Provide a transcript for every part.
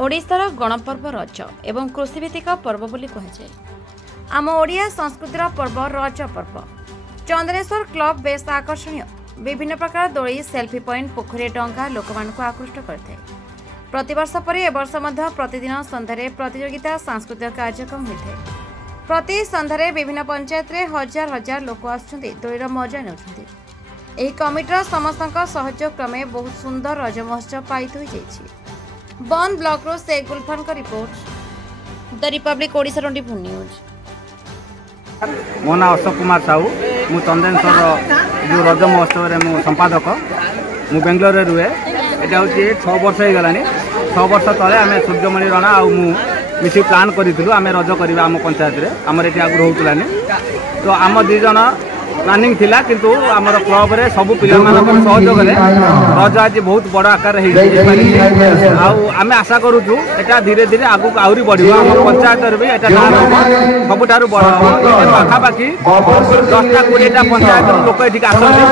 ओडिशार गणपर्व रज एवं कृषिभित्तिक पर्व बोली कहुए। आम ओडिया संस्कृतिर पर्व रज पर्व। चंदनेश्वर क्लब बेस आकर्षणीय। विभिन्न प्रकार दोली, सेल्फी पॉइंट, पोखरी डंगा लोक आकृष्ट करते। प्रतिवर्ष पर एवर्ष प्रतिदिन सन्धार प्रतियोगिता सांस्कृतिक कार्यक्रम होता है। प्रति सन्धार विभिन्न पंचायत रे हजार हजार लोक आसोलीर मजा ने कमिटर समस्त सहयोग क्रमे बहुत सुंदर रज महोत्सव पालित हो जाइए। बंद ब्लॉक रो शेख गुलफान का report, the Republic Odisha 24 news. मो ना अशोक कुमार साहू, मु चंदनेश्वर जो रज महोत्सव मु संपादक। मु बेंगलोर रे रुहे। एटा होची 6 वर्ष हो गलानी। 6 वर्ष तले आम सूर्यमणि राणा आ मु मिसी प्लान करितलु आम रज करबा आम पंचायत रे। आमर एठी आगु होतलानी तो आम दि जण प्लानिंग थिला, किंतु आमर क्लब रे सब पिला मानकर सहयोग रे रज आज बहुत बड़ आकार हे आमे आशा करूछु एटा धीरे धीरे आगु आउरी बढ़िबो। आम पंचायत रे भी एटा सबुठारु बड़ पाखा पाखी 10टा 20टा पंचायत लोक एठी आसନ୍ତି।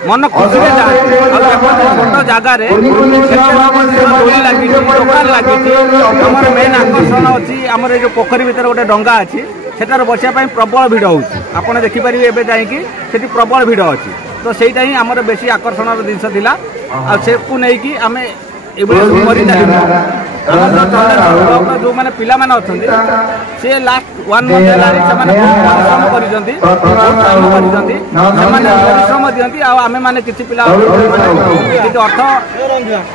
मन खुशी छोट जगार दोली लगी दोकान लगी। आम मेन आकर्षण अच्छी आमर जो पोखरी भितर गोटे डंगा अच्छी सेटार बसिया प्रबल भिड़ हो। आपड़ देखिपारे एवं जाकि प्रबल भिड़ अच्छी। तो सहीटा ही आमर बेसी आकर्षण जिनस थिला। आउ नहीं आम जो मैंने पिला माने अछंती से लास्ट 1 मंथ हेलानी से माने परिश्रम करिसंती, परिश्रम दियंती। आमे माने किछि पिला किछि अर्थ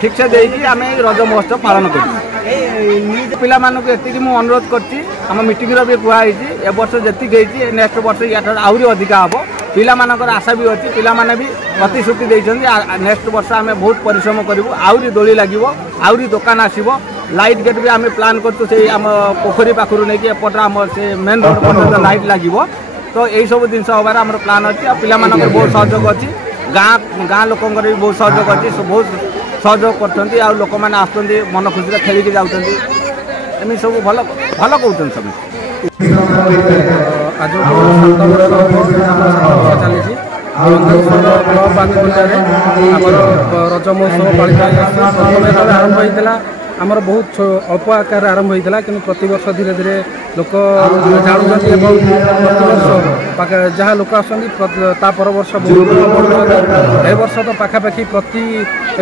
ठीक से देकी आमे रज महोत्सव पालन करू। पिला मानक एतिकी मु अनुरोध करछि। आम मीटिंग रो भी कुआ हिची ए वर्ष जेति गेछि नेक्स्ट वर्ष याठार आउरी अधिका हबो। पिला मानकर आशा भी अछि। पिला माने भी प्रतिश्रुति दैछंती नेक्स्ट वर्ष आमे बहुत परिश्रम करिवु। आउरी दोली लागिवो, आउरी दुकान आसीबो, लाइट गेट भी आम प्लान करछु। से आम पोखरी पाखरु नहीं कि एपट आम से मेन रोड पर्यंत लाइट लागिवो। तो यही सब जिनस हबार आम प्लान अच्छी। पिला मानकर बहुत सहयोग अच्छी। गाँ लोकंकर भी बहुत सहयोग अच्छी। बहुत सहयोग करछंती। आ लोक माने आसछंती मन खुशी खेलिक जाउछंती। एमि सब भल भल कहउछन सब। आज 7 वर्ष चली क्लब बांधुकुलिया रज महोत्सव पालित आरंभ होता। आमर बहुत अल्प आकार आरंभ होता, कि प्रति वर्ष धीरे धीरे लोक जानते प्रतिवर्ष जहाँ लोक आसता पर वर्ष बहुत ए वर्ष तो पाखापाखि प्रति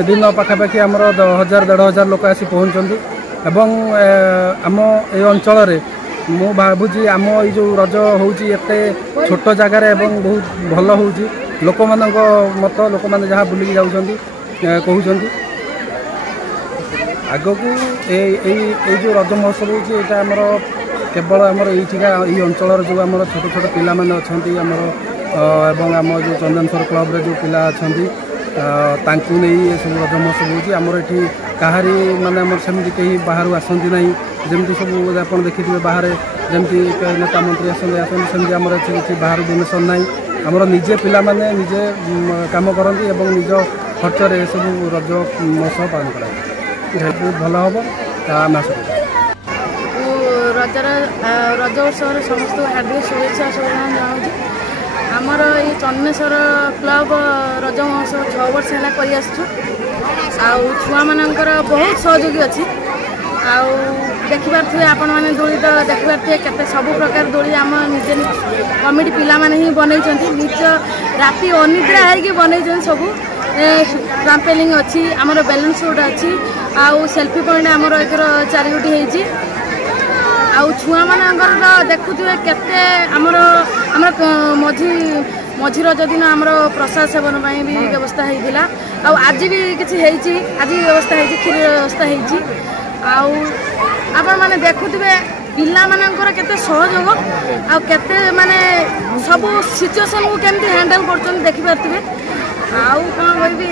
दिन पाखापाखि आमर 1000-1500 लोक आसी पहुँचती। एवं आम ये अंचल मु भावुची आम ये जो रज होची एते छोट जगार एवं बहुत भल होची। लोक मानक मत लोक मैंने जहाँ बुलिकी जाउछंती कहउछंती आगो को ये जो रज महोत्सव होची एटा हमर केवल आमर एइठिका ये अंचल जो आमर छोट छोट पिला माने अछंती आमर एवं आम जो चंदनेश्वर क्लब रे जो पिला अछंती तांकु नै ये सब रज महोत्सव होची। आमर एठी काहारी माने आमर सेमति कहीं बाहर आसंती नहीं। जमती सब आप देखिए बाहर जमती नेता मंत्री आसती सेमती आमर किसी बाहर डोनेसन ना। आमर निजे पिला माने निजे काम करती और निज खर्च सब रज महोत्सव पालन कराए बहुत भल हम आम आशा रज उत्सव समस्त हार्दिक शुभेच्छा सब जनाऊँ। आमर ये चंदनेश्वर क्लब रज महोत्सव 6 वर्ष है छुआ मानकर बहुत सहयोगी अच्छी। आउ देखिपारे आपण मैंने दोली तो देखिपारे केते सब प्रकार दोली आम निजे कमिटी पिला माने ही बनई निज राति अनिद्रा है बनई सब। ट्राम्पेलिंग अच्छी, आमर बैलून शूट अच्छी, आउ सेल्फी पॉइंट आमर एथर 4 गोटी होती। आउ छुआ मानकर देखुए केते आमर मझी रज दिन आमर प्रसाद सेवन भी व्यवस्था होता। आज भी किसी आज व्यवस्था होती, खीर व्यवस्था होती। आपण माने देखुथिबे पिला मानकर केते सहयोग आ केते माने सब सिचुएशन को केमती हैंडल करछन देखि पारथिबे। आउ कोन कहबी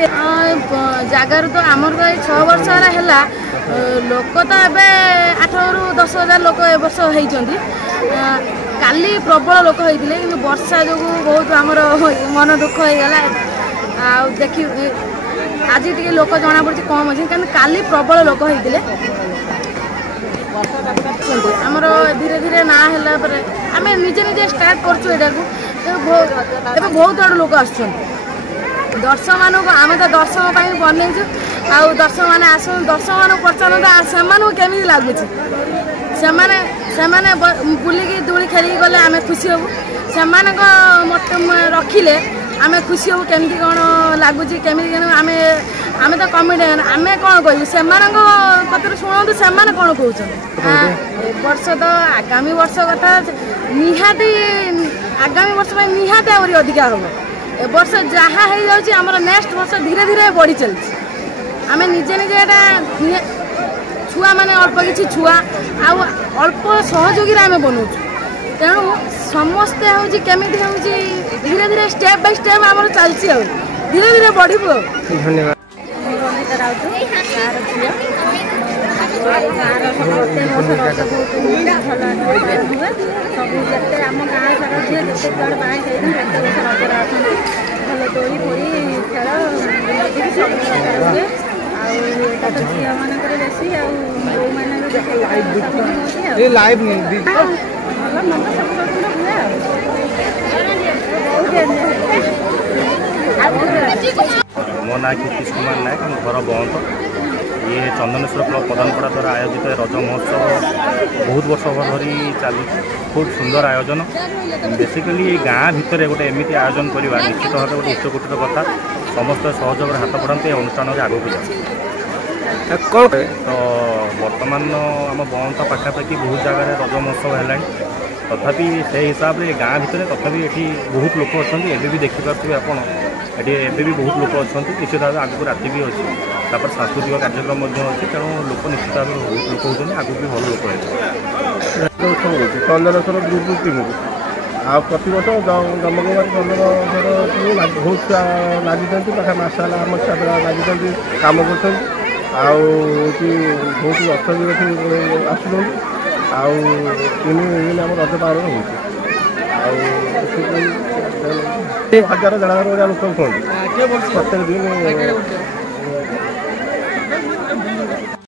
जगार तो आमर 6 वर्ष हैला लोक तो एबे 8-10 हजार लोक ए वर्ष होइचंती। काली प्रबल लोक होइतिले, कि वर्षा जो बहुत आमर मन दुख हो गला। आ देखि आज टे लोक जना पड़ी कम अच्छे, क्या काली प्रबल लोक होते। आमर धीरे धीरे ना है आम निजे निजे स्टार्ट कर बहुत आड़ लोक आस दर्शक मानक आम तो दर्शक बनईचु ଆଉ ଦର୍ଶକ ମାନେ ଆସନ୍ତୁ ଦର୍ଶକ ମାନଙ୍କୁ ପଚାରନ୍ତୁ ସେମାନଙ୍କୁ କେମିତି ଲାଗୁଛି ସେମାନେ ବୁଲିକି ଦୋଳି ଖେଳିକି ଗଲେ ଆମେ ଖୁସି ହେବୁ ସେମାନଙ୍କ ମତ ରଖିଲେ ଆମେ ଖୁସି ହେବୁ କେମିତି କ'ଣ ଲାଗୁଛି କେମିତି ଆମେ ତ କମିଡ଼ିଆନ୍ ଆମେ କ'ଣ କହିବୁ ସେମାନଙ୍କ କଥାରୁ ଶୁଣନ୍ତୁ ସେମାନେ କ'ଣ କହୁଛନ୍ତି ଏ ବର୍ଷ ତ ଆଗାମୀ ବର୍ଷ କଥା ନିହାତି ଆଗାମୀ ବର୍ଷ ପାଇଁ ନିହାତି ଆହୁରି ଅଧିକା ହେବ ଏ ବର୍ଷ ଯାହା ହେଇଯାଉଛି ଆମର ନେକ୍ସଟ ବର୍ଷ ଧୀରେ ଧୀରେ ବଢ଼ି ଚାଲିଛି ଆମେ ନିଜେ ଏଇଟା ଛୁଆମାନେ ଅଳ୍ପ କିଛି ଛୁଆ ଆଉ ଅଳ୍ପ ସହଯୋଗୀରେ ଆମେ ବନାଉଛୁ ତେଣୁ ସମସ୍ତେ ହେଉଛି କେମିତି ହେଉଛି ଧୀରେ ଧୀରେ ଷ୍ଟେପ୍ ବାଇ ଷ୍ଟେପ୍ ଆମର ଚାଲିଛି ଆଉ ଧୀରେ ଧୀରେ ବଢ଼ିବୁ ଆଉ ଧନ୍ୟବାଦ। ଗାଁର ପ୍ରତ୍ୟେକ ବର୍ଷ ରଜ ବହୁତ ଭଲ ହୁଏ ସବୁ ଯେତେ ଆମ ଗାଁ ସାରା ଝିଅ ଯେତେ ଜଣ ବାହା ହେଇଛନ୍ତି ପ୍ରତ୍ୟେକ ବର୍ଷ ରଜରେ ଆସନ୍ତି ଭଲ ଦୋଳି ଫୋଳି ଖେଳ ସବୁ ପ୍ରକାର ହୁଏ ଆଉ ଏଇଟା ତ ଝିଅମାନଙ୍କର ବେଶୀ ଆଉ ବୋଉମାନଙ୍କର ଭଲ ମନ୍ଦ ସବୁ ପ୍ରକାର ହୁଏ ଆଉ ମୋ ନାଁ କ୍ଷିତୀଶ କୁମାର ନାୟକ ଆମ ଘର ବନ୍ତ ये चंदनेश्वर क्लब प्रधानपड़ा द्वारा आयोजित रज महोत्सव बहुत वर्ष धरी चली खूब सुंदर आयोजन बेसिकली गाँ भितर गोटे एमती आयोजन करवा निश्चित भाव गोटे उच्चकोटर कथा समस्त सहयोग हाथ बढ़ाते अनुष्ठान आगे जाए तो बर्तमान आम बंत पाखापाखि बहुत जगह रज महोत्सव है तथापि से हिसाब से गाँ भितर तथापि ये बहुत लोक अच्छा एवं भी देखिपे आप ये भी बहुत लोक अच्छा निश्चित भाव आगे राति भी अच्छी तापर सांस्कृतिक कार्यक्रम अच्छी तेणु लोक निश्चित भाव बहुत लोक होती आगे भी भल लोक चंदनेश्वर ग्रुप टीम आ प्रत वर्ष जमकुमारी चंदनेश्वर बहुत लगी पाखा मासाला आम छुआ लगी कम कर बहुत रथ भी आसुँच आम रज पालन हो हजार जगह लोक कहते प्रत्येक दिन